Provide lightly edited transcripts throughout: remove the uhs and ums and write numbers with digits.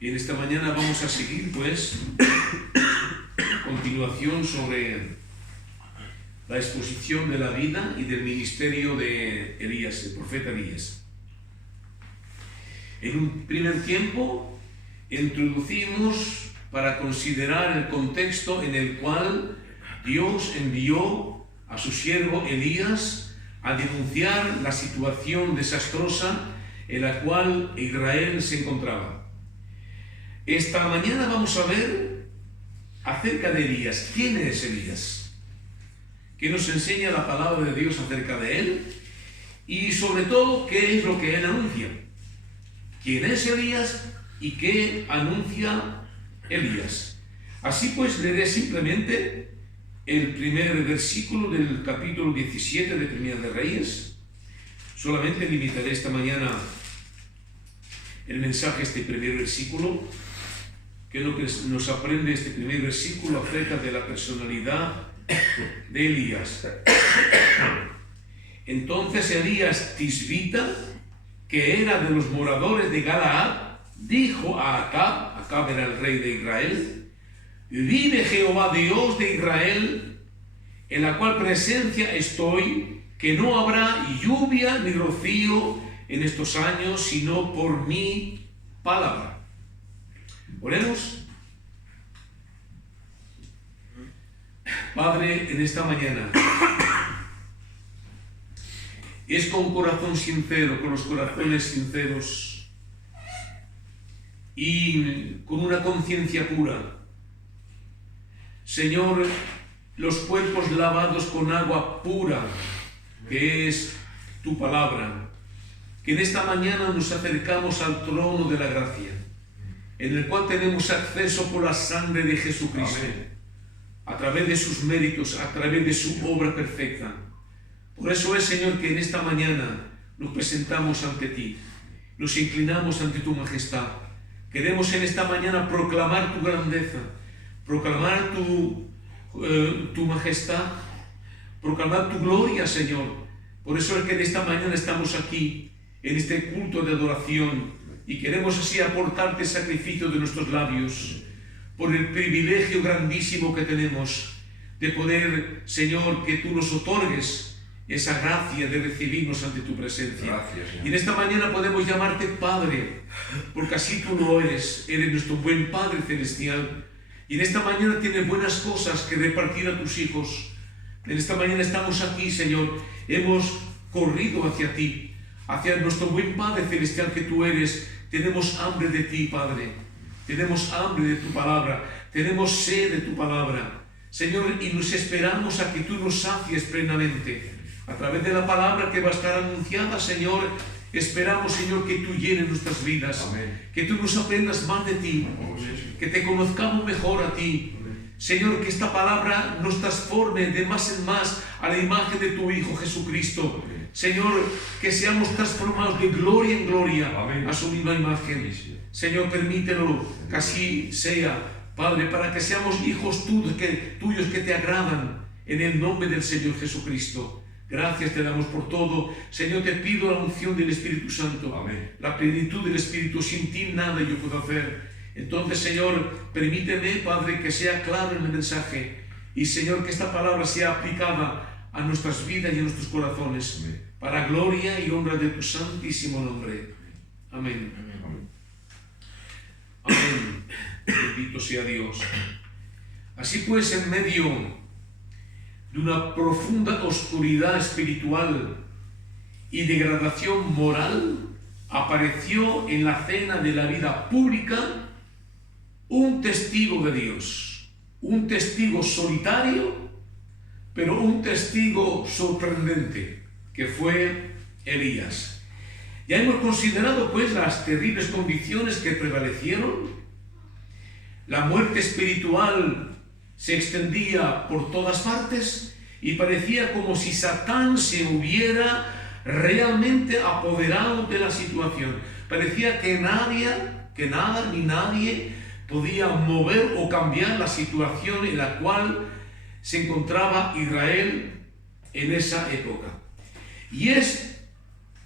En esta mañana vamos a seguir, pues, continuación sobre la exposición de la vida y del ministerio de Elías, el profeta Elías. En un primer tiempo introducimos para considerar el contexto en el cual Dios envió a su siervo Elías a denunciar la situación desastrosa en la cual Israel se encontraba. Esta mañana vamos a ver acerca de Elías. ¿Quién es Elías? ¿Qué nos enseña la palabra de Dios acerca de él? Y sobre todo, ¿qué es lo que él anuncia? ¿Quién es Elías y qué anuncia Elías? Así pues, leeré simplemente el primer versículo del capítulo 17 de Primera de Reyes. Solamente limitaré esta mañana el mensaje a este primer versículo. ¿Qué es lo que nos aprende este primer versículo acerca de la personalidad de Elías? Entonces Elías Tisbita, que era de los moradores de Galaad, dijo a Acab, Acab era el rey de Israel: vive Jehová Dios de Israel, en la cual presencia estoy, que no habrá lluvia ni rocío en estos años, sino por mi palabra. Oremos. Padre, en esta mañana es con corazón sincero, con los corazones sinceros y con una conciencia pura, Señor, los cuerpos lavados con agua pura, que es tu palabra, que en esta mañana nos acercamos al trono de la gracia, en el cual tenemos acceso por la sangre de Jesucristo. Amén. A través de sus méritos, a través de su obra perfecta. Por eso es, Señor, que en esta mañana nos presentamos ante ti, nos inclinamos ante tu majestad. Queremos en esta mañana proclamar tu grandeza, proclamar tu majestad, proclamar tu gloria, Señor. Por eso es que en esta mañana estamos aquí, en este culto de adoración, y queremos así aportarte el sacrificio de nuestros labios, por el privilegio grandísimo que tenemos de poder, Señor, que tú nos otorgues esa gracia de recibirnos ante tu presencia. Gracias, Señor. Y en esta mañana podemos llamarte Padre, porque así tú lo eres nuestro buen Padre celestial. Y en esta mañana tienes buenas cosas que repartir a tus hijos. En esta mañana estamos aquí, Señor, hemos corrido hacia ti, hacia nuestro buen Padre celestial que tú eres. Tenemos hambre de ti, Padre. Tenemos hambre de tu palabra, tenemos sed de tu palabra, Señor, y nos esperamos a que tú nos sacies plenamente. A través de la palabra que va a estar anunciada, Señor, esperamos, Señor, que tú llenes nuestras vidas. Amén. Que tú nos aprendas más de ti, que te conozcamos mejor a ti. Amén. Señor, que esta palabra nos transforme de más en más a la imagen de tu Hijo Jesucristo. Amén. Señor, que seamos transformados de gloria en gloria. Amén. A su misma imagen. Señor, permítelo que así sea, Padre, para que seamos hijos tuyos que te agradan, en el nombre del Señor Jesucristo. Gracias te damos por todo. Señor, te pido la unción del Espíritu Santo. Amén. La plenitud del Espíritu. Sin ti nada yo puedo hacer. Entonces, Señor, permíteme, Padre, que sea claro en el mensaje. Y, Señor, que esta palabra sea aplicada a nuestras vidas y a nuestros corazones. Amén. Para gloria y honra de tu santísimo nombre. Amén. Amén. Amén. Bendito sea Dios. Así pues, en medio de una profunda oscuridad espiritual y degradación moral, apareció en la escena de la vida pública un testigo de Dios, un testigo solitario, pero un testigo sorprendente, que fue Elías. Ya hemos considerado, pues, las terribles condiciones que prevalecieron. La muerte espiritual se extendía por todas partes y parecía como si Satán se hubiera realmente apoderado de la situación. Parecía que nada ni nadie podía mover o cambiar la situación en la cual se encontraba Israel en esa época. Y es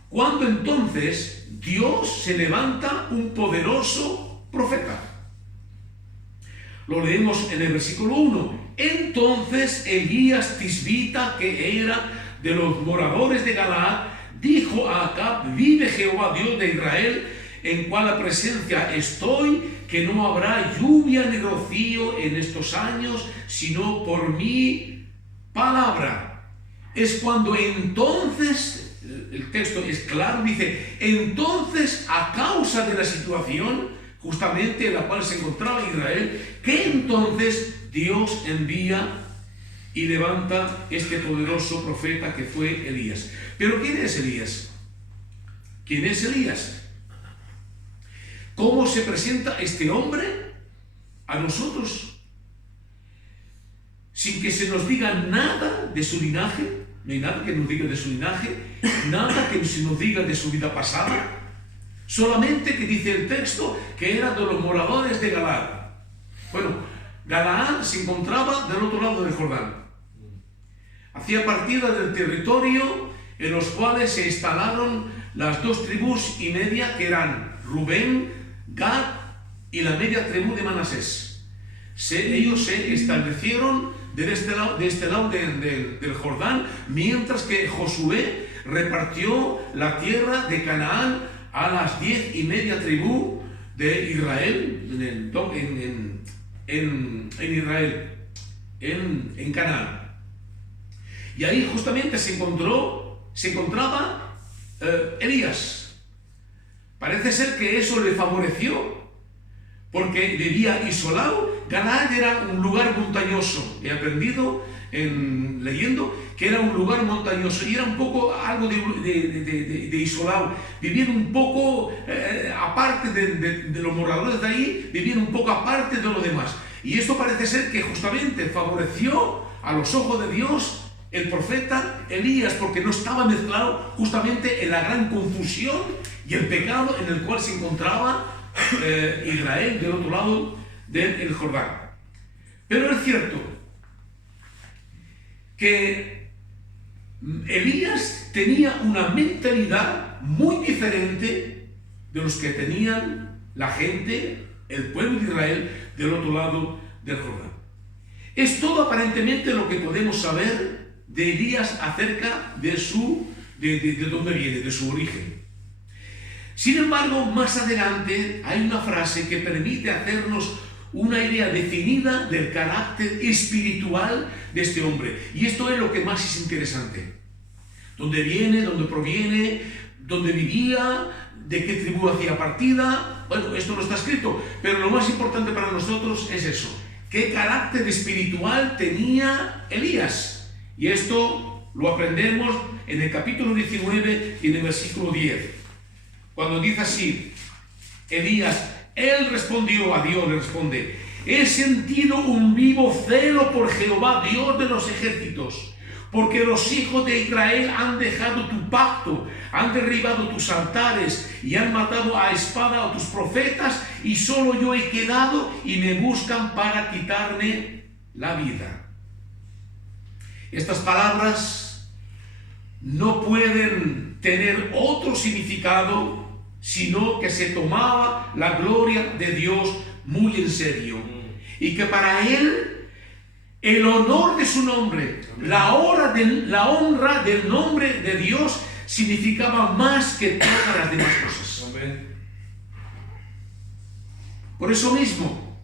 cuando entonces Dios se levanta un poderoso profeta. Lo leemos en el versículo 1. Entonces Elías Tisbita, que era de los moradores de Galaad, dijo a Acab: vive Jehová Dios de Israel, en cuya presencia estoy, que no habrá lluvia ni rocío en estos años, sino por mi palabra. Es cuando entonces, el texto es claro, dice, entonces a causa de la situación justamente en la cual se encontraba Israel, que entonces Dios envía y levanta este poderoso profeta que fue Elías. Pero ¿quién es Elías? ¿Quién es Elías? ¿Cómo se presenta este hombre a nosotros? Sin que se nos diga nada de su linaje, no hay nada que nos diga de su linaje, nada que se nos diga de su vida pasada, solamente que dice el texto que era de los moradores de Galaad. Bueno, Galaad se encontraba del otro lado del Jordán. Hacía partida del territorio en los cuales se instalaron las 2 tribus y media que eran Rubén, Gad y la media tribu de Manasés. Ellos se establecieron de este lado del Jordán, mientras que Josué repartió la tierra de Canaán a las 10 y media tribú de Israel en Canaán. Y ahí justamente se encontraba Elías. Parece ser que eso le favoreció, porque vivía isolado. Galaad era un lugar montañoso. He aprendido leyendo que era un lugar montañoso y era un poco algo de isolado. Vivían un poco aparte de los moradores de ahí, vivían un poco aparte de los demás. Y esto parece ser que justamente favoreció a los ojos de Dios el profeta Elías, porque no estaba mezclado justamente en la gran confusión y el pecado en el cual se encontraba Israel del otro lado del Jordán. Pero es cierto que Elías tenía una mentalidad muy diferente de los que tenían la gente, el pueblo de Israel, del otro lado del Jordán. Es todo aparentemente lo que podemos saber de Elías acerca de dónde viene, de su origen. Sin embargo, más adelante hay una frase que permite hacernos una idea definida del carácter espiritual de este hombre. Y esto es lo que más es interesante. ¿Dónde viene? ¿Dónde proviene? ¿Dónde vivía? ¿De qué tribu hacía partida? Bueno, esto no está escrito, pero lo más importante para nosotros es eso. ¿Qué carácter espiritual tenía Elías? Y esto lo aprendemos en el capítulo 19 y en el versículo 10. Cuando dice así, Elías, él respondió a Dios, le responde: he sentido un vivo celo por Jehová, Dios de los ejércitos, porque los hijos de Israel han dejado tu pacto, han derribado tus altares y han matado a espada a tus profetas, y solo yo he quedado y me buscan para quitarme la vida. Estas palabras no pueden tener otro significado sino que se tomaba la gloria de Dios muy en serio, y que para él el honor de su nombre, la honra del nombre de Dios significaba más que todas las demás cosas. Por eso mismo,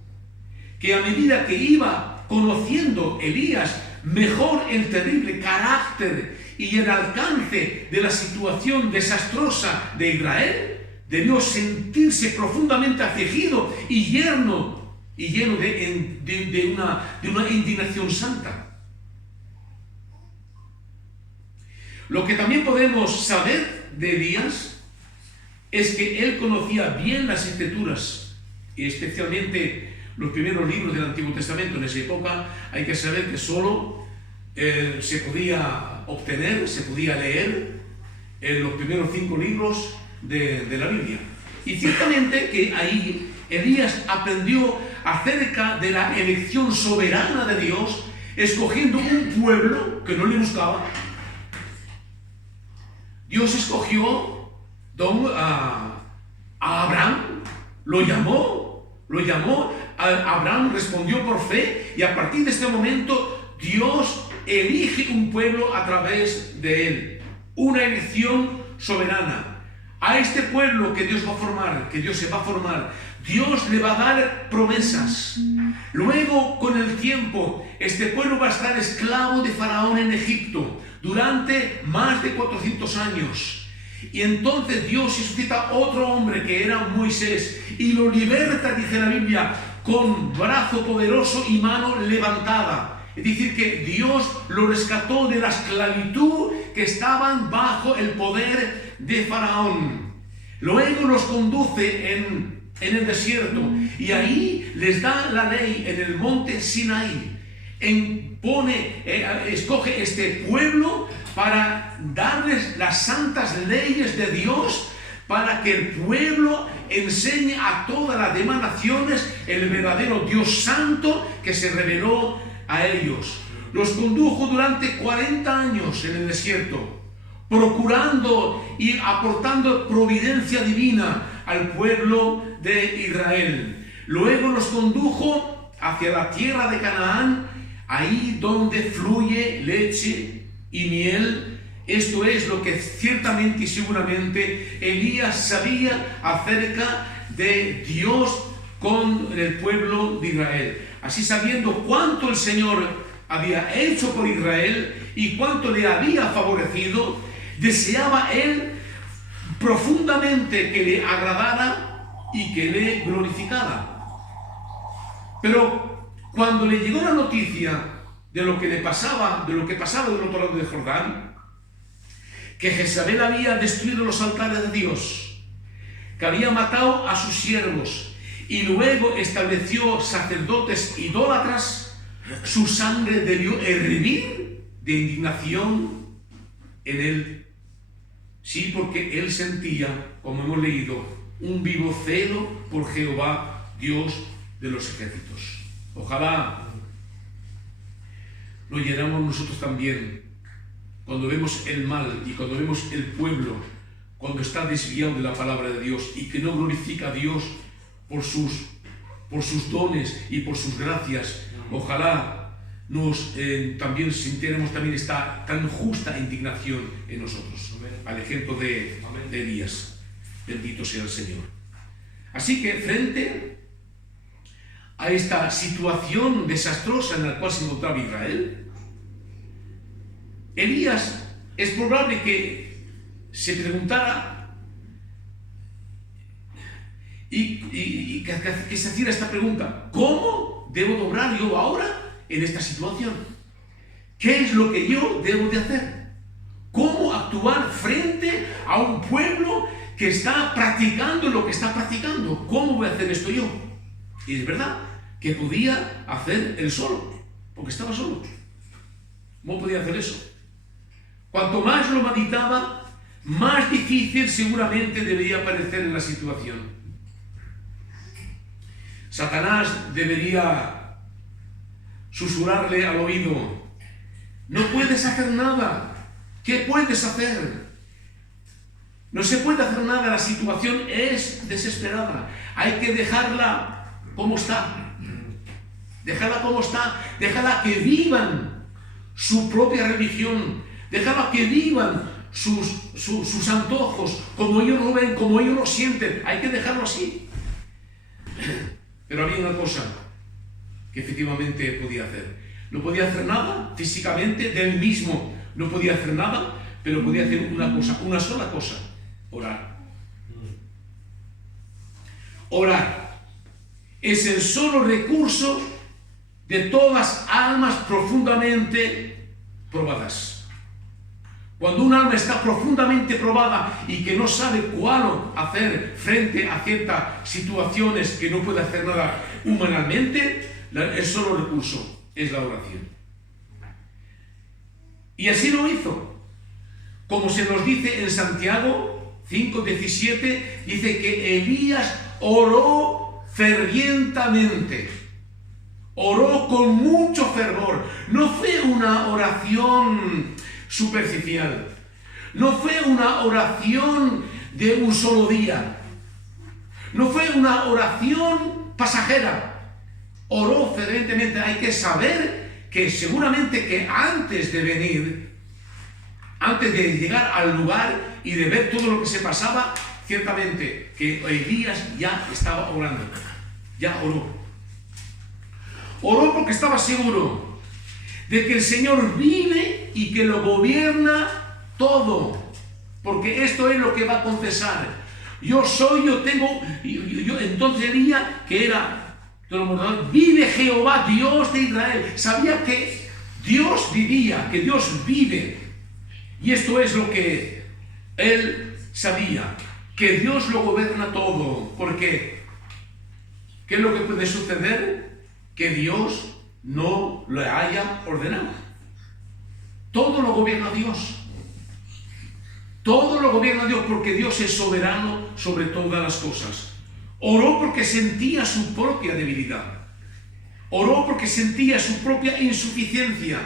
que a medida que iba conociendo Elías mejor el terrible carácter y el alcance de la situación desastrosa de Israel, debió sentirse profundamente afligido y lleno de una indignación santa. Lo que también podemos saber de Elías es que él conocía bien las Escrituras, y especialmente los primeros libros del Antiguo Testamento. En esa época hay que saber que solo se podía obtener, se podía leer los primeros 5 libros de la Biblia. Y ciertamente que ahí Elías aprendió acerca de la elección soberana de Dios, escogiendo un pueblo que no le buscaba. Dios escogió a Abraham, lo llamó lo llamó, Abraham respondió por fe, y a partir de este momento Dios elige un pueblo a través de él. Una elección soberana. A este pueblo que Dios va a formar, que Dios se va a formar, Dios le va a dar promesas. Luego, con el tiempo, este pueblo va a estar esclavo de Faraón en Egipto durante más de 400 años. Y entonces Dios suscita otro hombre que era Moisés y lo liberta, dice la Biblia, con brazo poderoso y mano levantada. Es decir, que Dios lo rescató de la esclavitud que estaban bajo el poder de Faraón. Luego los conduce en el desierto y ahí les da la ley en el monte Sinaí. Escoge este pueblo para darles las santas leyes de Dios, para que el pueblo enseñe a todas las demás naciones el verdadero Dios santo que se reveló a ellos. Los condujo durante 40 años en el desierto, procurando y aportando providencia divina al pueblo de Israel. Luego los condujo hacia la tierra de Canaán, ahí donde fluye leche y miel. Esto es lo que ciertamente y seguramente Elías sabía acerca de Dios con el pueblo de Israel. Así, sabiendo cuánto el Señor había hecho por Israel y cuánto le había favorecido, deseaba él profundamente que le agradara y que le glorificara. Pero cuando le llegó la noticia de lo que pasaba del otro lado de Jordán, que Jezabel había destruido los altares de Dios, que había matado a sus siervos y luego estableció sacerdotes idólatras, su sangre debió hervir de indignación en él. Sí, porque él sentía, como hemos leído, un vivo celo por Jehová, Dios de los ejércitos. Ojalá lo llenamos nosotros también cuando vemos el mal y cuando vemos el pueblo, cuando está desviado de la palabra de Dios y que no glorifica a Dios por sus dones y por sus gracias. Ojalá también sintiéramos también esta tan justa indignación en nosotros, al ejemplo de Elías. Bendito sea el Señor. Así que frente a esta situación desastrosa en la cual se encontraba Israel, Elías es probable que se preguntara y que se hiciera esta pregunta: ¿cómo debo de obrar yo ahora en esta situación? ¿Qué es lo que yo debo de hacer? ¿Cómo actuar frente a un pueblo que está practicando lo que está practicando? ¿Cómo voy a hacer esto yo? Y es verdad que podía hacer él solo, porque estaba solo. ¿Cómo podía hacer eso? Cuanto más lo meditaba, más difícil seguramente debería parecer en la situación. Satanás debería susurrarle al oído: no puedes hacer nada. ¿Qué puedes hacer? No se puede hacer nada, la situación es desesperada. Hay que dejarla como está. Dejarla como está. Déjala que vivan su propia religión. Déjala que vivan sus antojos, como ellos lo ven, como ellos lo sienten. Hay que dejarlo así. Pero había una cosa que efectivamente podía hacer. No podía hacer nada físicamente de él mismo. No podía hacer nada, pero podía hacer una cosa, una sola cosa: orar. Orar es el solo recurso de todas almas profundamente probadas. Cuando un alma está profundamente probada y que no sabe cuál hacer frente a ciertas situaciones, que no puede hacer nada humanamente, el solo recurso es la oración. Y así lo hizo. Como se nos dice en Santiago 5:17, dice que Elías oró fervientemente. Oró con mucho fervor. No fue una oración superficial. No fue una oración de un solo día. No fue una oración pasajera. Oró fervientemente. Hay que saber que seguramente que antes de venir, antes de llegar al lugar y de ver todo lo que se pasaba, ciertamente que Elías ya estaba orando, ya oró. Oró porque estaba seguro de que el Señor vive y que lo gobierna todo, porque esto es lo que va a confesar. Yo tengo, entonces diría que era, vive Jehová, Dios de Israel. Sabía que Dios vivía, que Dios vive. Y esto es lo que él sabía, que Dios lo gobierna todo. Porque, ¿qué es lo que puede suceder? Que Dios no lo haya ordenado. Todo lo gobierna Dios. Todo lo gobierna Dios, porque Dios es soberano sobre todas las cosas. Oró porque sentía su propia debilidad. Oró porque sentía su propia insuficiencia.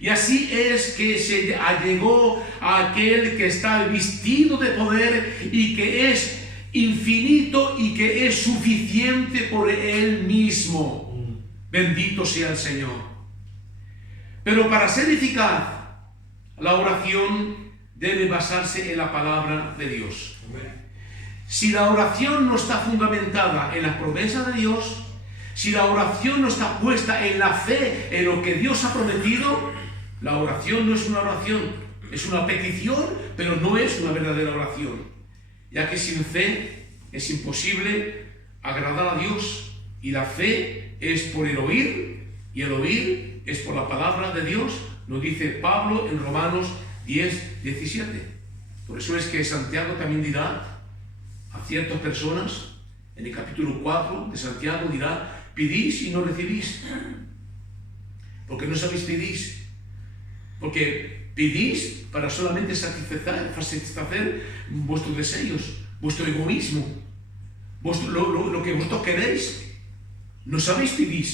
Y así es que se allegó a aquel que está vestido de poder y que es infinito y que es suficiente por él mismo. Bendito sea el Señor. Pero para ser eficaz, la oración debe basarse en la palabra de Dios. Si la oración no está fundamentada en la promesa de Dios, si la oración no está puesta en la fe, en lo que Dios ha prometido, la oración no es una oración, es una petición, pero no es una verdadera oración, ya que sin fe es imposible agradar a Dios, y la fe es por el oír, y el oír es por la palabra de Dios, nos dice Pablo en Romanos 10:17. Por eso es que Santiago también dirá a ciertas personas, en el capítulo 4 de Santiago dirá: pedís y no recibís, porque no sabéis pedir, porque pedís para solamente satisfacer vuestros deseos, vuestro egoísmo, lo que vosotros queréis. No sabéis pedir.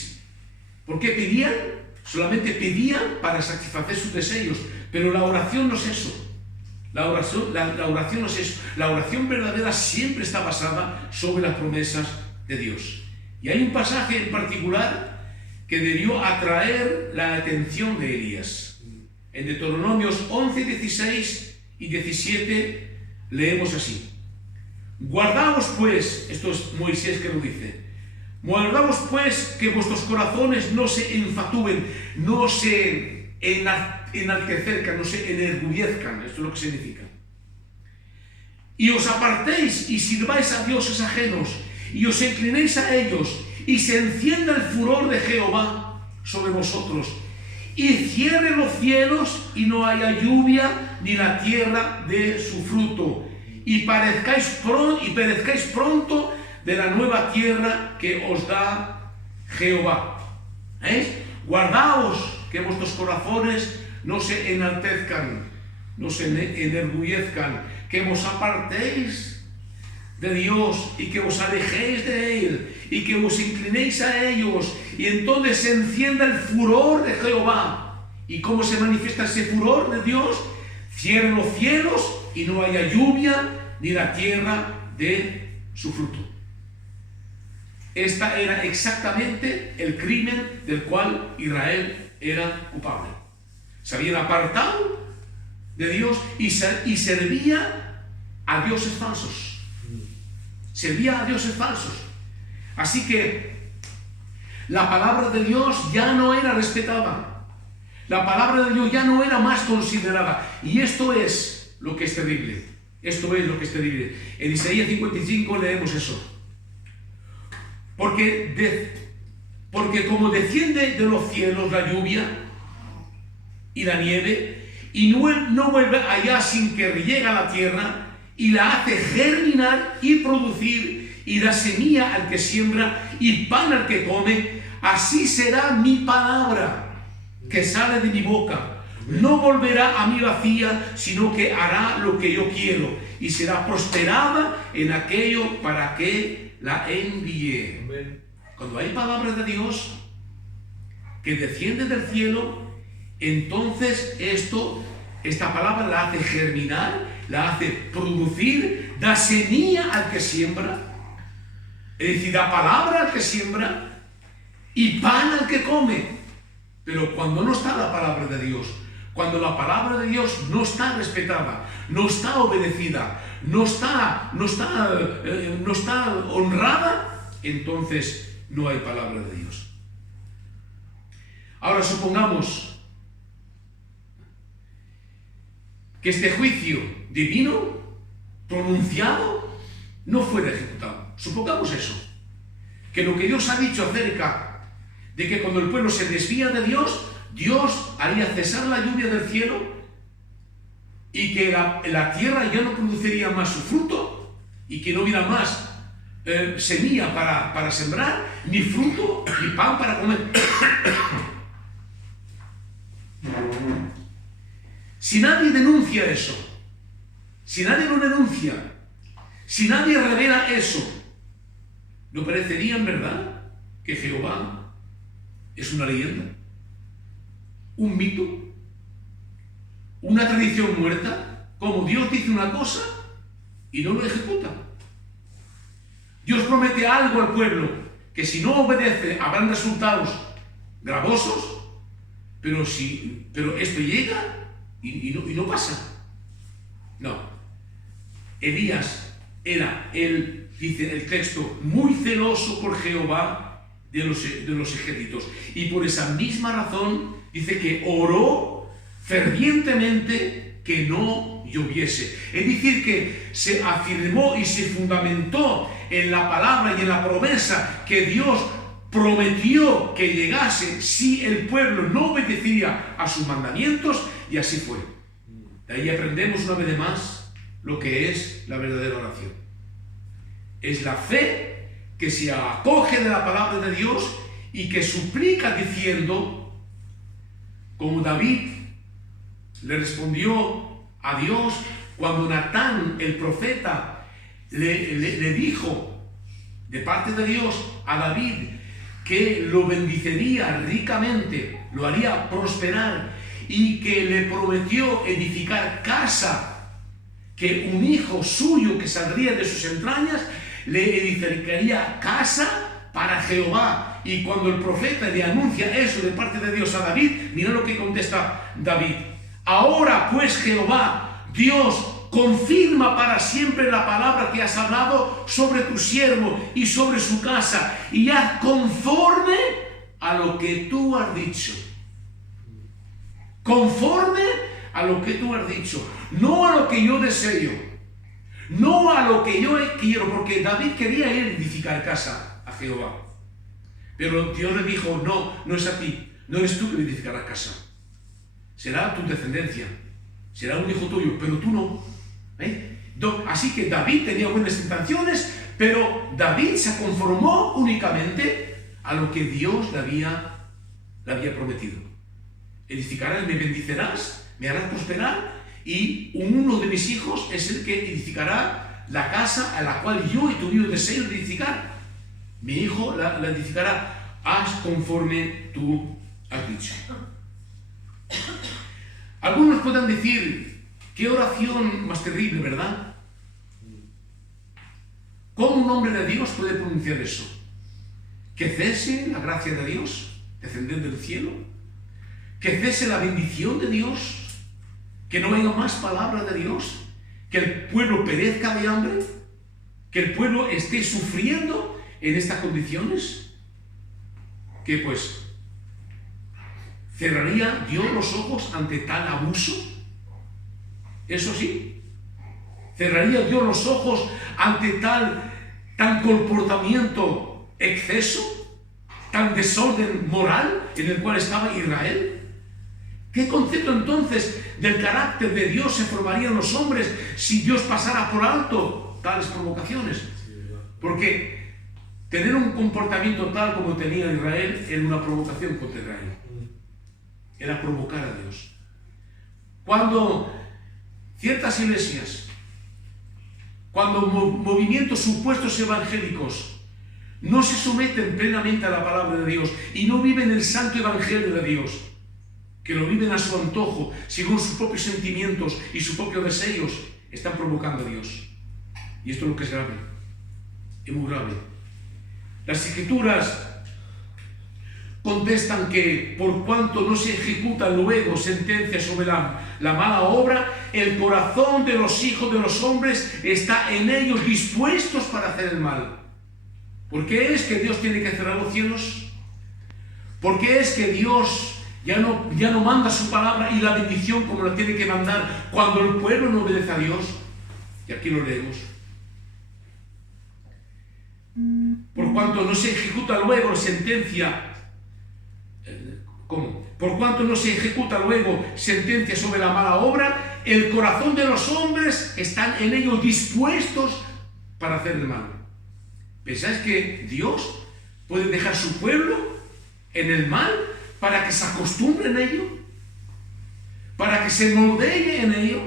¿Por qué pedían? Solamente pedían para satisfacer sus deseos, pero la oración no es eso. La oración no es eso. La oración verdadera siempre está basada sobre las promesas de Dios. Y hay un pasaje en particular que debió atraer la atención de Elías. En Deuteronomios 11, 16 y 17 leemos así: guardaos pues, esto es Moisés que lo dice, guardaos pues que vuestros corazones no se enfatúen, no se enaltezcan, no se enorgullezcan. Esto es lo que significa. Y os apartéis y sirváis a dioses ajenos, y os inclinéis a ellos, y se encienda el furor de Jehová sobre vosotros, y cierre los cielos, y no haya lluvia, ni la tierra dé su fruto, y perezcáis pronto de la nueva tierra que os da Jehová. ¿Veis? Guardaos que vuestros corazones no se enaltezcan, no se enorgullezcan, que os apartéis de Dios y que os alejéis de Él y que os inclinéis a ellos, y entonces se encienda el furor de Jehová. ¿Y cómo se manifiesta ese furor de Dios? Cierren los cielos y no haya lluvia, ni la tierra dé su fruto. Esta era exactamente el crimen del cual Israel era culpable. Se habían apartado de Dios y servía a dioses falsos. Servía a dioses falsos. Así que la palabra de Dios ya no era respetada. La palabra de Dios ya no era más considerada. Y esto es lo que es terrible. Esto es lo que es terrible. En Isaías 55 leemos eso. Porque como desciende de los cielos la lluvia y la nieve, y no vuelve allá sin que riegue a la tierra, y la hace germinar y producir, y da semilla al que siembra, y pan al que come, así será mi palabra que sale de mi boca. No volverá a mí vacía, sino que hará lo que yo quiero, y será prosperada en aquello para que la envié. Cuando hay palabras de Dios que descienden del cielo, entonces esta palabra la hace germinar, la hace producir, da semilla al que siembra, Es decir, da palabra al que siembra y pan al que come. Pero cuando no está la palabra de Dios, cuando la palabra de Dios no está respetada, no está obedecida, no está honrada, entonces no hay palabra de Dios. Ahora supongamos que este juicio divino pronunciado no fuera ejecutado. Supongamos eso, que lo que Dios ha dicho acerca de que cuando el pueblo se desvía de Dios, Dios haría cesar la lluvia del cielo y que la tierra ya no produciría más su fruto y que no hubiera más semilla para sembrar, ni fruto, ni pan para comer. Si nadie denuncia eso, si nadie lo denuncia, si nadie revela eso, ¿no parecería en verdad que Jehová es una leyenda? ¿Un mito? ¿Una tradición muerta? Como Dios dice una cosa y no lo ejecuta. Dios promete algo al pueblo que si no obedece habrán resultados gravosos, pero esto llega y no pasa. No. Elías era, dice el texto, muy celoso por Jehová de los ejércitos. Y por esa misma razón dice que oró fervientemente que no lloviese. Es decir, que se afirmó y se fundamentó en la palabra y en la promesa que Dios prometió que llegase si el pueblo no obedecía a sus mandamientos, y así fue. De ahí aprendemos una vez más lo que es la verdadera oración. Es la fe que se acoge de la palabra de Dios y que suplica diciendo, como David le respondió a Dios cuando Natán, el profeta, le dijo de parte de Dios a David que lo bendiciría ricamente, lo haría prosperar y que le prometió edificar casa, que un hijo suyo que saldría de sus entrañas le edificaría casa para Jehová. Y cuando el profeta le anuncia eso de parte de Dios a David, mira lo que contesta David: ahora pues Jehová, Dios, confirma para siempre la palabra que has hablado sobre tu siervo y sobre su casa, y haz conforme a lo que tú has dicho. Conforme a lo que tú has dicho, no a lo que yo deseo, no a lo que yo quiero, porque David quería ir a edificar casa a Jehová. Pero Dios le dijo, no es a ti, no eres tú que edificarás casa. Será tu descendencia, será un hijo tuyo, pero tú no. Así que David tenía buenas intenciones, pero David se conformó únicamente a lo que Dios le había prometido. Edificarás, me bendicirás, me harás prosperar, y uno de mis hijos es el que edificará la casa a la cual yo he tenido deseo de edificar. Mi hijo la edificará. Haz conforme tú has dicho. Algunos puedan decir, qué oración más terrible, ¿verdad? ¿Cómo un hombre de Dios puede pronunciar eso? Que cese la gracia de Dios descender del cielo, que cese la bendición de Dios, que no haya más palabra de Dios, que el pueblo perezca de hambre, que el pueblo esté sufriendo en estas condiciones. Que pues cerraría Dios los ojos ante tal abuso. Eso sí, cerraría Dios los ojos ante tan comportamiento exceso, tan desorden moral en el cual estaba Israel. ¿Qué concepto entonces del carácter de Dios se formaría en los hombres si Dios pasara por alto tales provocaciones? Porque tener un comportamiento tal como tenía Israel era una provocación contra Israel. Era provocar a Dios. Cuando ciertas iglesias, cuando movimientos supuestos evangélicos no se someten plenamente a la palabra de Dios y no viven el santo evangelio de Dios, que lo viven a su antojo, según sus propios sentimientos y sus propios deseos, están provocando a Dios. Y esto es lo que es grave, es muy grave. Las Escrituras contestan que por cuanto no se ejecuta luego sentencia sobre la mala obra, el corazón de los hijos de los hombres está en ellos dispuestos para hacer el mal. ¿Por qué es que Dios tiene que cerrar los cielos? ¿Por qué es que Dios ya no manda su palabra y la bendición como la tiene que mandar cuando el pueblo no obedece a Dios? Y aquí lo leemos. Por cuanto no se ejecuta luego sentencia. ¿Cómo? Por cuanto no se ejecuta luego sentencia sobre la mala obra, el corazón de los hombres están en ellos dispuestos para hacer el mal. ¿Pensáis que Dios puede dejar su pueblo en el mal para que se acostumbre en ello? ¿Para que se moldee en ello?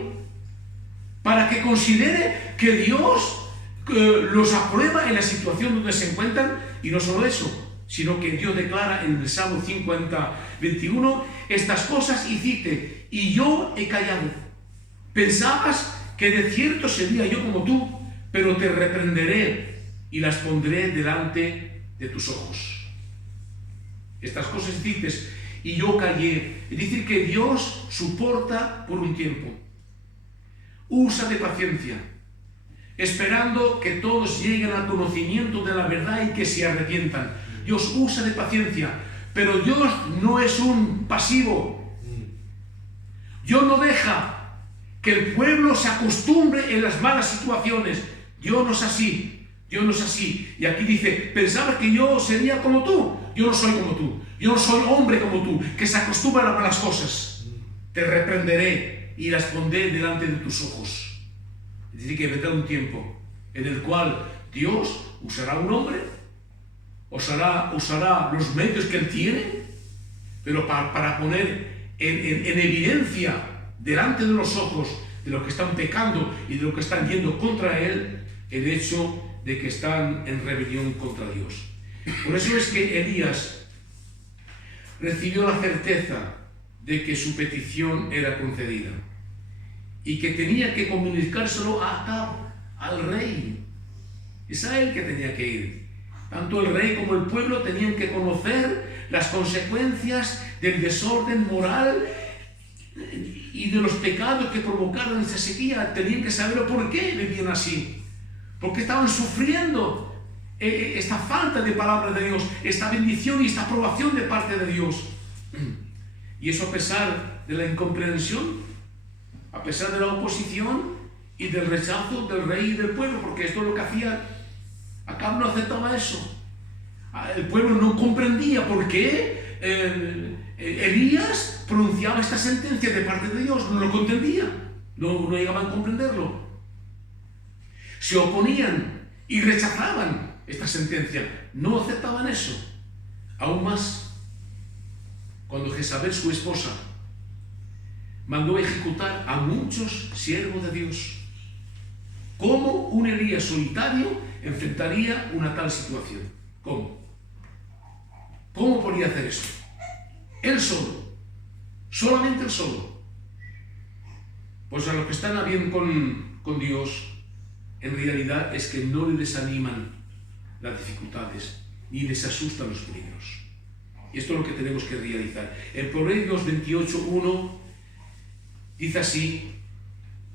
¿Para que considere que Dios los aprueba en la situación donde se encuentran? Y no solo eso, sino que Dios declara en el Salmo 50:21 estas cosas y cite: y yo he callado. Pensabas que de cierto sería yo como tú, pero te reprenderé y las pondré delante de tus ojos. Estas cosas dices, y yo callé. Es decir, que Dios soporta por un tiempo. Usa de paciencia, esperando que todos lleguen al conocimiento de la verdad y que se arrepientan. Dios usa de paciencia, pero Dios no es un pasivo. Dios no deja que el pueblo se acostumbre en las malas situaciones. Dios no es así. Dios no es así. Y aquí dice: pensabas que yo sería como tú. Yo no soy como tú. Yo no soy hombre como tú, que se acostumbra a las malas cosas. Te reprenderé y las pondré delante de tus ojos. Es decir, que vendrá un tiempo en el cual Dios usará un hombre, usará los medios que Él tiene, pero para poner en evidencia delante de los ojos de los que están pecando y de los que están yendo contra Él, el hecho de que están en rebelión contra Dios. Por eso es que Elías recibió la certeza de que su petición era concedida y que tenía que comunicárselo a Acab, al rey. Es a él que tenía que ir. Tanto el rey como el pueblo tenían que conocer las consecuencias del desorden moral y de los pecados que provocaron esa sequía. Tenían que saber por qué vivían así, porque estaban sufriendo esta falta de palabra de Dios, esta bendición y esta aprobación de parte de Dios. Y eso a pesar de la incomprensión, a pesar de la oposición y del rechazo del rey y del pueblo, porque esto es lo que hacía. Acab no aceptaba eso. El pueblo no comprendía por qué Elías pronunciaba esta sentencia de parte de Dios. No lo comprendía, no llegaban a comprenderlo. Se oponían y rechazaban esta sentencia, no aceptaban eso. Aún más, cuando Jezabel, su esposa, mandó ejecutar a muchos siervos de Dios. ¿Cómo un Elías solitario enfrentaría una tal situación? ¿Cómo? ¿Cómo podía hacer eso? Él solo, solamente él solo. Pues a los que están a bien con Dios, en realidad es que no le desaniman las dificultades ni les asustan los peligros. Y esto es lo que tenemos que realizar. En Proverbios 28:1 dice así: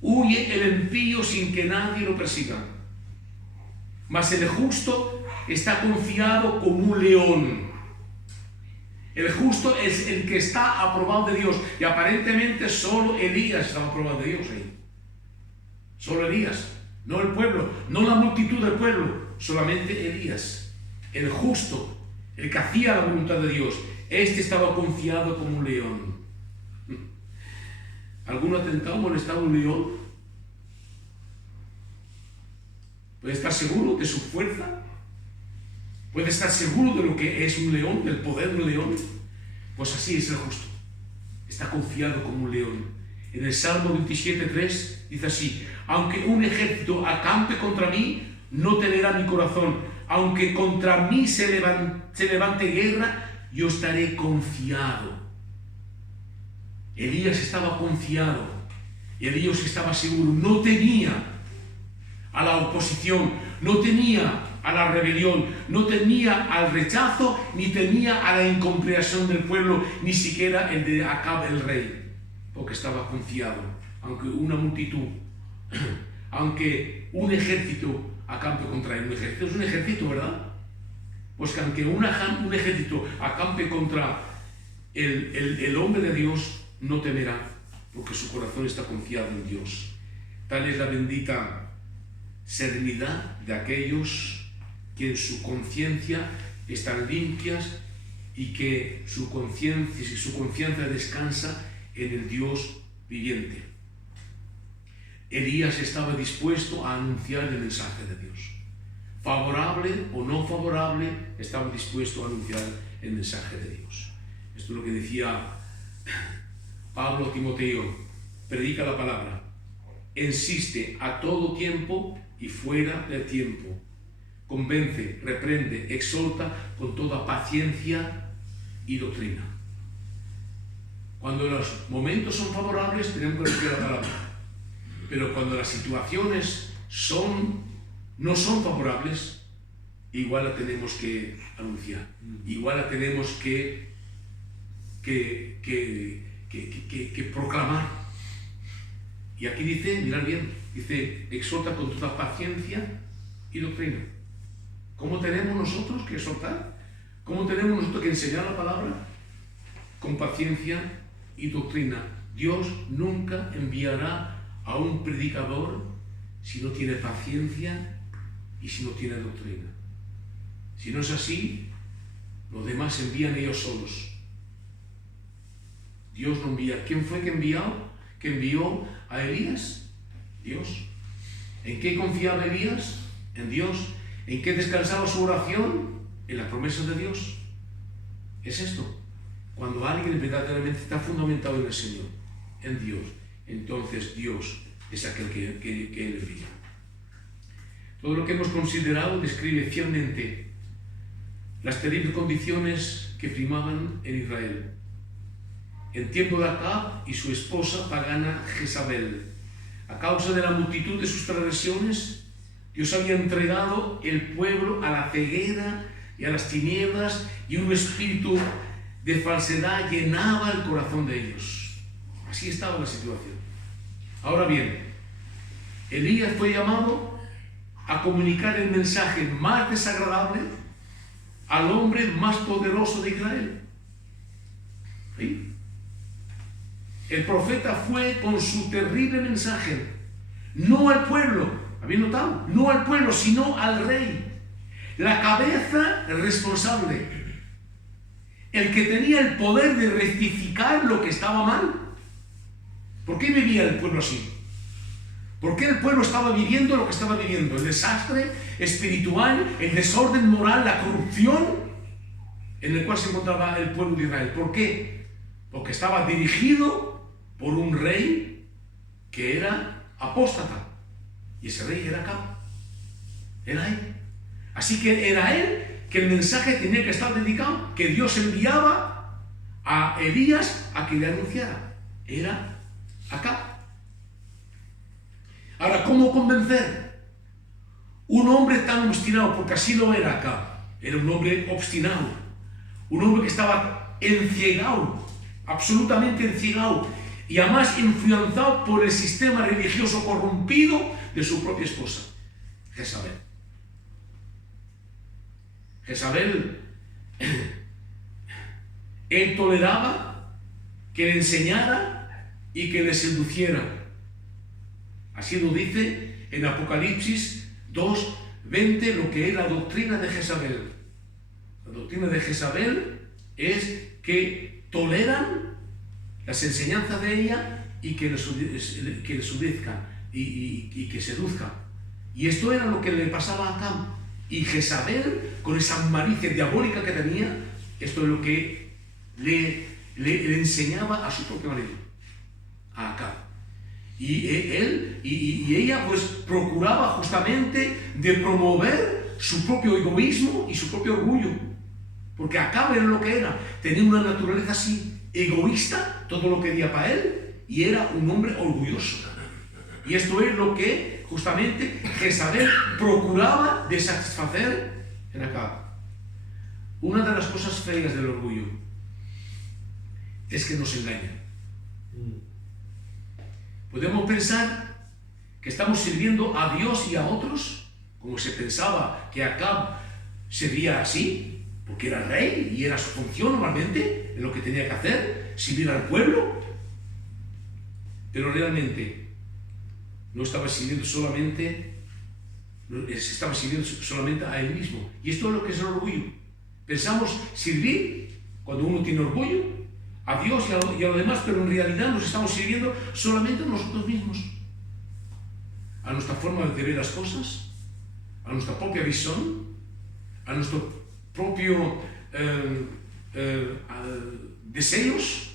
huye el impío sin que nadie lo persiga, mas el justo está confiado como un león. El justo es el que está aprobado de Dios. Y aparentemente solo Elías estaba aprobado de Dios ahí. Solo Elías, no el pueblo, no la multitud del pueblo, solamente Elías. El justo, el que hacía la voluntad de Dios, este estaba confiado como un león. ¿Alguno ha tentado molestar a un león? ¿Puede estar seguro de su fuerza? ¿Puede estar seguro de lo que es un león, del poder de un león? Pues así es el justo. Está confiado como un león. En el Salmo 27:3 dice así: aunque un ejército acampe contra mí, no temerá mi corazón. Aunque contra mí se levante guerra, yo estaré confiado. Elías estaba confiado. Elías estaba seguro. No temía a la oposición. No temía a la rebelión, no temía al rechazo, ni temía a la incomprensión del pueblo, ni siquiera el de Acab el rey, porque estaba confiado, aunque una multitud, aunque un ejército acampe contra él. Un ejército es un ejército, ¿verdad? Pues que aunque un ejército acampe contra el hombre de Dios, no temerá, porque su corazón está confiado en Dios. Tal es la bendita serenidad de aquellos que en su conciencia están limpias y que su confianza descansa en el Dios viviente. Elías estaba dispuesto a anunciar el mensaje de Dios. Favorable o no favorable, estaba dispuesto a anunciar el mensaje de Dios. Esto es lo que decía Pablo a Timoteo: predica la palabra, insiste a todo tiempo y fuera del tiempo, convence, reprende, exhorta con toda paciencia y doctrina. Cuando los momentos son favorables, tenemos que decir la palabra, pero cuando las situaciones no son favorables, igual la tenemos que anunciar, igual la tenemos que proclamar. Y aquí dice, mirad bien, dice, exhorta con toda paciencia y doctrina. ¿Cómo tenemos nosotros que exhortar? ¿Cómo tenemos nosotros que enseñar la palabra? Con paciencia y doctrina. Dios nunca enviará a un predicador si no tiene paciencia y si no tiene doctrina. Si no es así, los demás envían ellos solos. Dios no envía. ¿Quién fue que envió a Elías? Dios. ¿En qué confiaba Elías? En Dios. ¿En qué descansaba su oración? En las promesas de Dios. Es esto. Cuando alguien verdaderamente está fundamentado en el Señor, en Dios, entonces Dios es aquel que Él envía. Todo lo que hemos considerado describe fielmente las terribles condiciones que primaban en Israel. En tiempo de Acab y su esposa pagana Jezabel, a causa de la multitud de sus transgresiones, Dios había entregado el pueblo a la ceguera y a las tinieblas, y un espíritu de falsedad llenaba el corazón de ellos. Así estaba la situación. Ahora bien, Elías fue llamado a comunicar el mensaje más desagradable al hombre más poderoso de Israel. ¿Sí? El profeta fue con su terrible mensaje, no al pueblo, ¿habéis notado? No al pueblo, sino al rey, la cabeza responsable, el que tenía el poder de rectificar lo que estaba mal. ¿Por qué vivía el pueblo así? ¿Por qué el pueblo estaba viviendo lo que estaba viviendo? El desastre espiritual, el desorden moral, la corrupción en el cual se encontraba el pueblo de Israel. ¿Por qué? Porque estaba dirigido por un rey que era apóstata. Y ese rey era Acab. Era él. Así que era él que el mensaje tenía que estar dedicado, que Dios enviaba a Elías a que le anunciara. Era Acab. Ahora, ¿cómo convencer? Un hombre tan obstinado, porque así lo era Acab. Era un hombre obstinado. Un hombre que estaba enciegado, absolutamente enciegado, y además influenciado por el sistema religioso corrompido de su propia esposa, Jezabel. Jezabel, él toleraba que le enseñara y que le seduciera. Así lo dice en Apocalipsis 2:20, lo que es la doctrina de Jezabel. La doctrina de Jezabel es que toleran las enseñanzas de ella y que le seduzcan y que seduzcan. Y esto era lo que le pasaba a Acab. Y Jezabel, con esa malicia diabólica que tenía, esto es lo que le enseñaba a su propio marido, a Acab. Y ella pues procuraba justamente de promover su propio egoísmo y su propio orgullo. Porque Acab era lo que era, tenía una naturaleza así, egoísta, todo lo quería para él, y era un hombre orgulloso. Y esto es lo que justamente Jezabel procuraba de satisfacer en Acab. Una de las cosas feas del orgullo es que nos engaña. Podemos pensar que estamos sirviendo a Dios y a otros, como se pensaba que Acab sería así, porque era rey y era su función normalmente, en lo que tenía que hacer, servir al pueblo. Pero realmente no estaba sirviendo solamente, se estaba sirviendo solamente a él mismo. Y esto es lo que es el orgullo. Pensamos servir, cuando uno tiene orgullo, a Dios y a los demás, pero en realidad nos estamos sirviendo solamente a nosotros mismos, a nuestra forma de ver las cosas, a nuestra propia visión, a nuestros propios deseos.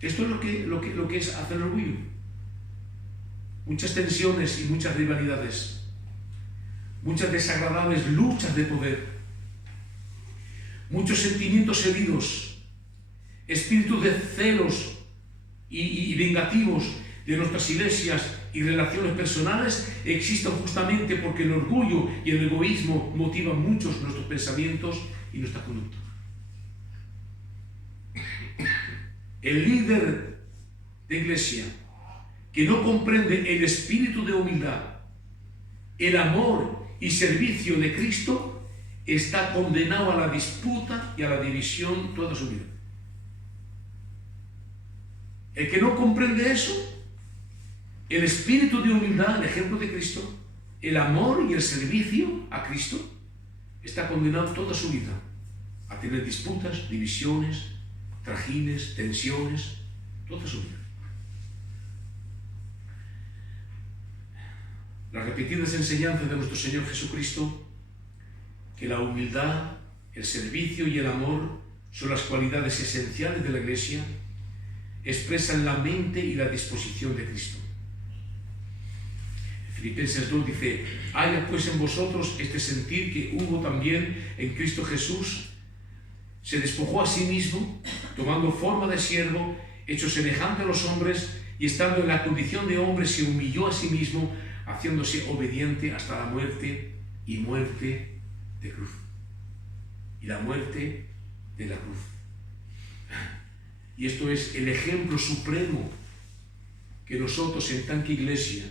Esto es lo que es hacer orgullo. Muchas tensiones y muchas rivalidades, muchas desagradables luchas de poder, muchos sentimientos heridos, espíritus de celos y vengativos de nuestras iglesias y relaciones personales existen justamente porque el orgullo y el egoísmo motivan muchos nuestros pensamientos y nuestra conducta. El líder de iglesia que no comprende el espíritu de humildad, el amor y servicio de Cristo, está condenado a la disputa y a la división toda su vida. El que no comprende eso, el espíritu de humildad, el ejemplo de Cristo, el amor y el servicio a Cristo, está condenado toda su vida a tener disputas, divisiones, trajines, tensiones, toda su vida. Las repetidas enseñanzas de nuestro Señor Jesucristo, que la humildad, el servicio y el amor son las cualidades esenciales de la Iglesia, expresan la mente y la disposición de Cristo. Filipenses 2 dice: haya pues en vosotros este sentir que hubo también en Cristo Jesús. Se despojó a sí mismo, tomando forma de siervo, hecho semejante a los hombres, y estando en la condición de hombre se humilló a sí mismo, haciéndose obediente hasta la muerte y muerte de cruz. Y la muerte de la cruz. Y esto es el ejemplo supremo que nosotros en tanta iglesia,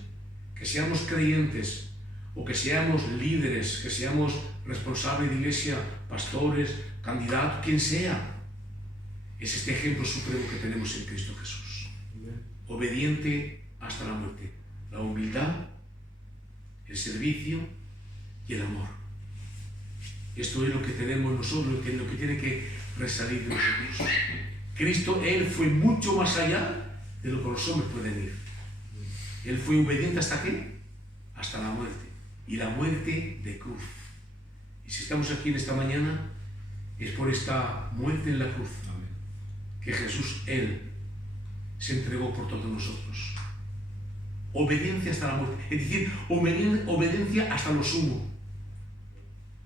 que seamos creyentes o que seamos líderes, que seamos responsables de iglesia, pastores, candidatos, quien sea, es este ejemplo supremo que tenemos en Cristo Jesús. Obediente hasta la muerte. La humildad, el servicio y el amor. Esto es lo que tenemos nosotros, lo que tiene que resalir de nosotros. Cristo, Él fue mucho más allá de lo que los hombres pueden ir. Él fue obediente ¿hasta qué? Hasta la muerte. Y la muerte de cruz. Y si estamos aquí en esta mañana, es por esta muerte en la cruz. Amén. Que Jesús, Él, se entregó por todos nosotros. Obediencia hasta la muerte. Es decir, obediencia hasta lo sumo.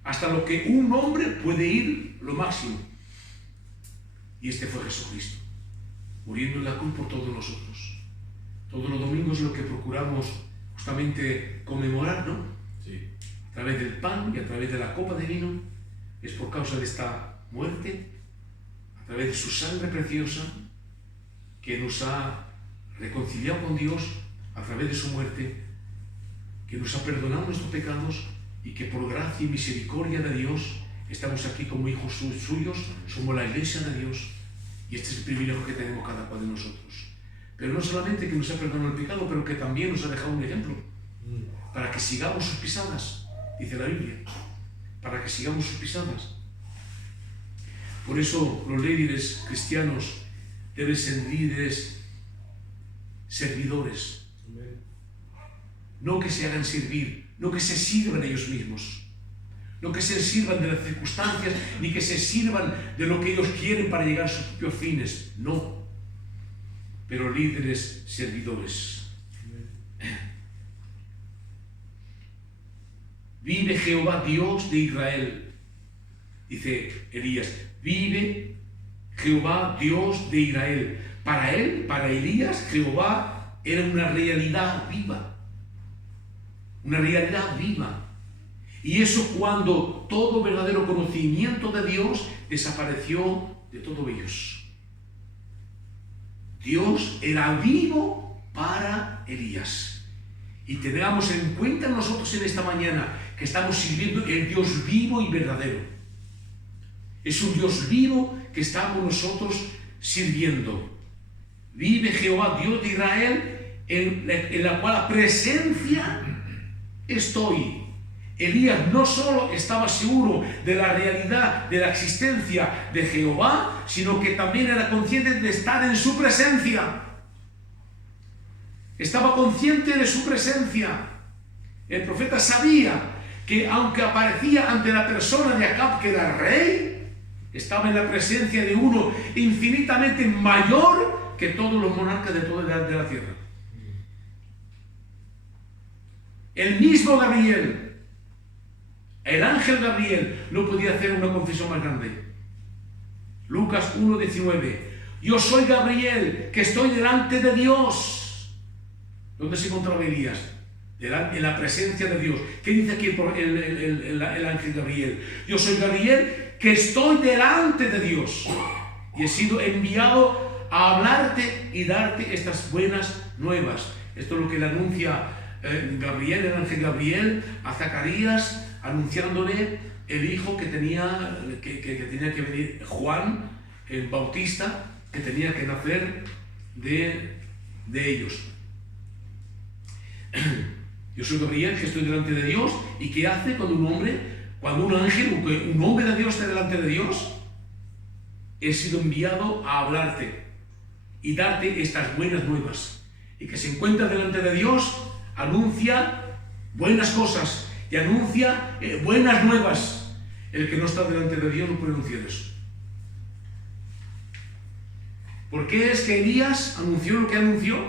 Hasta lo que un hombre puede ir lo máximo. Y este fue Jesucristo, muriendo en la cruz por todos nosotros. Todos los domingos lo que procuramos justamente conmemorar, ¿no? Sí. A través del pan y a través de la copa de vino, es por causa de esta muerte, a través de su sangre preciosa, que nos ha reconciliado con Dios a través de su muerte, que nos ha perdonado nuestros pecados y que por gracia y misericordia de Dios estamos aquí como hijos suyos, somos la iglesia de Dios, y este es el privilegio que tenemos cada cual de nosotros. Pero no solamente que nos ha perdonado el pecado, pero que también nos ha dejado un ejemplo para que sigamos sus pisadas, dice la Biblia, para que sigamos sus pisadas. Por eso los líderes cristianos deben ser líderes servidores, no que se hagan servir, no que se sirvan ellos mismos, no que se sirvan de las circunstancias, ni que se sirvan de lo que ellos quieren para llegar a sus propios fines, no, pero líderes servidores. Vive Jehová Dios de Israel, dice Elías, vive Jehová Dios de Israel. Para él, para Elías, Jehová era una realidad viva. una realidad viva. Y eso cuando todo verdadero conocimiento de Dios desapareció de todos ellos. Dios era vivo para Elías. Y tengamos en cuenta nosotros en esta mañana que estamos sirviendo el Dios vivo y verdadero. Es un Dios vivo que estamos nosotros sirviendo. Vive Jehová, Dios de Israel, en la cual presencia estoy. Elías no solo estaba seguro de la realidad de la existencia de Jehová, sino que también era consciente de estar en su presencia. Estaba consciente de su presencia. El profeta sabía que aunque aparecía ante la persona de Acab, que era rey, estaba en la presencia de uno infinitamente mayor que todos los monarcas de toda la tierra. El mismo Gabriel, el ángel Gabriel, no podía hacer una confesión más grande. Lucas 1:19. Yo soy Gabriel, que estoy delante de Dios. ¿Dónde se encontraba Elías? En la presencia de Dios. ¿Qué dice aquí el ángel Gabriel? Yo soy Gabriel, que estoy delante de Dios. Y he sido enviado a hablarte y darte estas buenas nuevas. Esto es lo que le anuncia Gabriel, el ángel Gabriel, a Zacarías, anunciándole el hijo que tenía que venir, Juan el Bautista, que tenía que nacer de ellos. Yo soy Gabriel, que estoy delante de Dios. ¿Y qué hace cuando un ángel, un hombre de Dios está delante de Dios? He sido enviado a hablarte y darte estas buenas nuevas. Y que se encuentra delante de Dios, anuncia buenas cosas y anuncia buenas nuevas. El que no está delante de Dios no puede anunciar eso. ¿Por qué es que Elías anunció lo que anunció?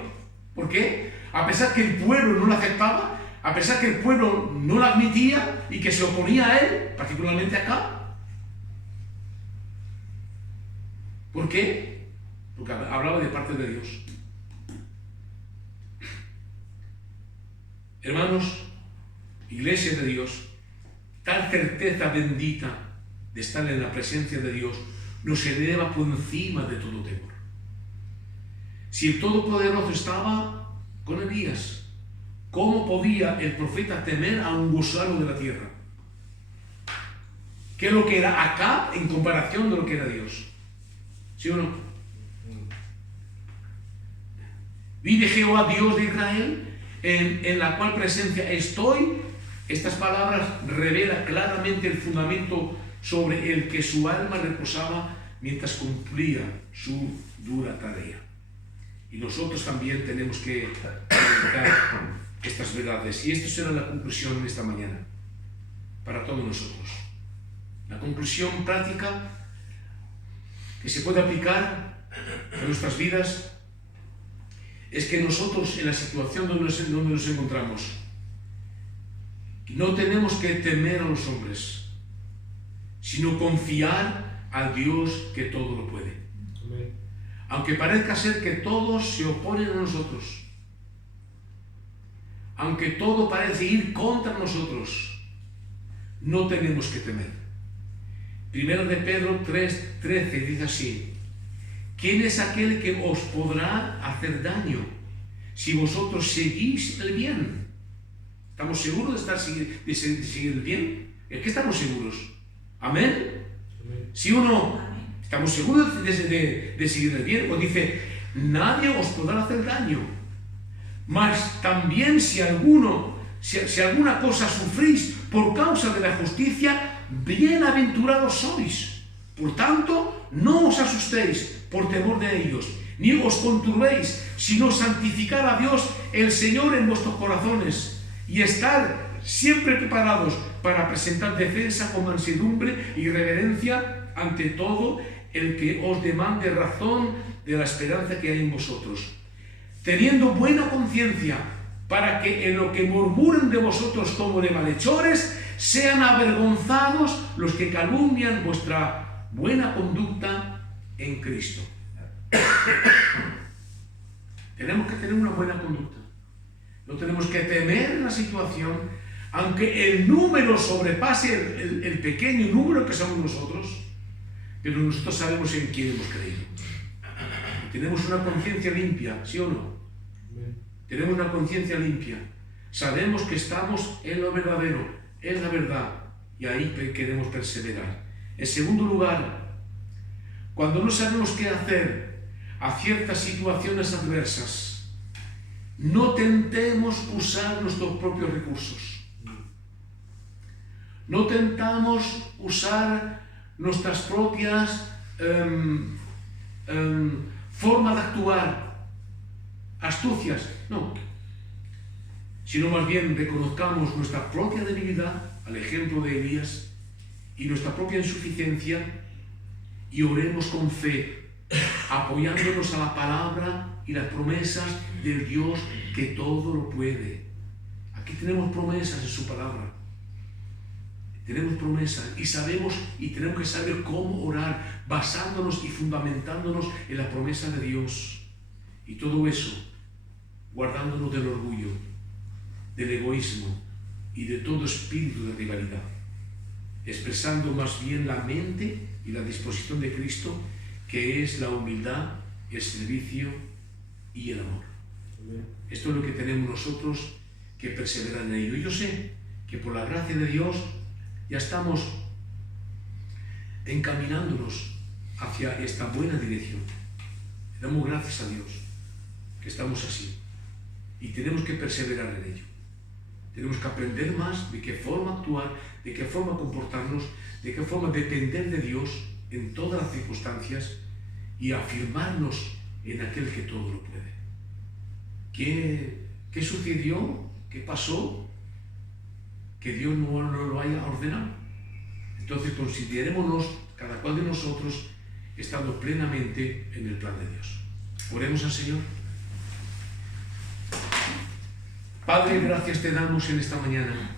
¿Por qué? A pesar que el pueblo no lo aceptaba, a pesar que el pueblo no lo admitía y que se oponía a él, particularmente acá. ¿Por qué? Porque hablaba de parte de Dios. Hermanos, iglesia de Dios, tal certeza bendita de estar en la presencia de Dios nos eleva por encima de todo temor. Si el Todopoderoso estaba con Elías, ¿cómo podía el profeta temer a un gusano de la tierra? ¿Qué es lo que era Acab en comparación de lo que era Dios? ¿Sí o no? Vive Jehová, Dios de Israel, en la cual presencia estoy. Estas palabras revelan claramente el fundamento sobre el que su alma reposaba mientras cumplía su dura tarea. Y nosotros también tenemos que aplicar estas verdades. Y esto será la conclusión en esta mañana para todos nosotros. La conclusión práctica que se puede aplicar a nuestras vidas es que nosotros, en la situación donde nos encontramos, no tenemos que temer a los hombres, sino confiar al Dios que todo lo puede. Amén. Aunque parezca ser que todos se oponen a nosotros, aunque todo parece ir contra nosotros, no tenemos que temer. Primero de Pedro 3:13 dice así: ¿quién es aquel que os podrá hacer daño si vosotros seguís el bien? ¿Estamos seguros de seguir el bien? ¿Es que estamos seguros? ¿Amén? ¿Sí o no? ¿Estamos seguros de seguir el bien? Pues dice, nadie os podrá hacer daño. Mas también si alguna cosa sufrís por causa de la justicia, bienaventurados sois. Por tanto, no os asustéis por temor de ellos, ni os conturbéis, sino santificad a Dios el Señor en vuestros corazones, y estar siempre preparados para presentar defensa con mansedumbre y reverencia ante todo el que os demande razón de la esperanza que hay en vosotros, teniendo buena conciencia, para que en lo que murmuren de vosotros como de malhechores, sean avergonzados los que calumnian vuestra buena conducta en Cristo. Tenemos que tener una buena conducta. No tenemos que temer la situación, aunque el número sobrepase el pequeño número que somos nosotros, pero nosotros sabemos en quién hemos creído. Tenemos una conciencia limpia, ¿sí o no? Tenemos una conciencia limpia. Sabemos que estamos en lo verdadero, en la verdad, y ahí queremos perseverar. En segundo lugar, cuando no sabemos qué hacer a ciertas situaciones adversas, no tentemos usar nuestros propios recursos. No tentamos usar nuestras propias formas de actuar, astucias, no. Sino más bien reconozcamos nuestra propia debilidad, al ejemplo de Elías, y nuestra propia insuficiencia, y oremos con fe, apoyándonos a la palabra y las promesas del Dios que todo lo puede. Aquí tenemos promesas en su palabra. Tenemos promesas y sabemos y tenemos que saber cómo orar, basándonos y fundamentándonos en la promesa de Dios. Y todo eso, guardándonos del orgullo, del egoísmo y de todo espíritu de rivalidad, expresando más bien la mente y la disposición de Cristo, que es la humildad, el servicio y el amor. Esto es lo que tenemos nosotros que perseverar en ello. Y yo sé que por la gracia de Dios ya estamos encaminándonos hacia esta buena dirección. Le damos gracias a Dios que estamos así y tenemos que perseverar en ello. Tenemos que aprender más de qué forma actuar, de qué forma comportarnos, de qué forma depender de Dios en todas las circunstancias y afirmarnos en aquel que todo lo puede. ¿Qué sucedió? ¿Qué pasó? Que Dios no lo haya ordenado. Entonces considerémonos, cada cual de nosotros, estando plenamente en el plan de Dios. Oremos al Señor. Padre, gracias te damos en esta mañana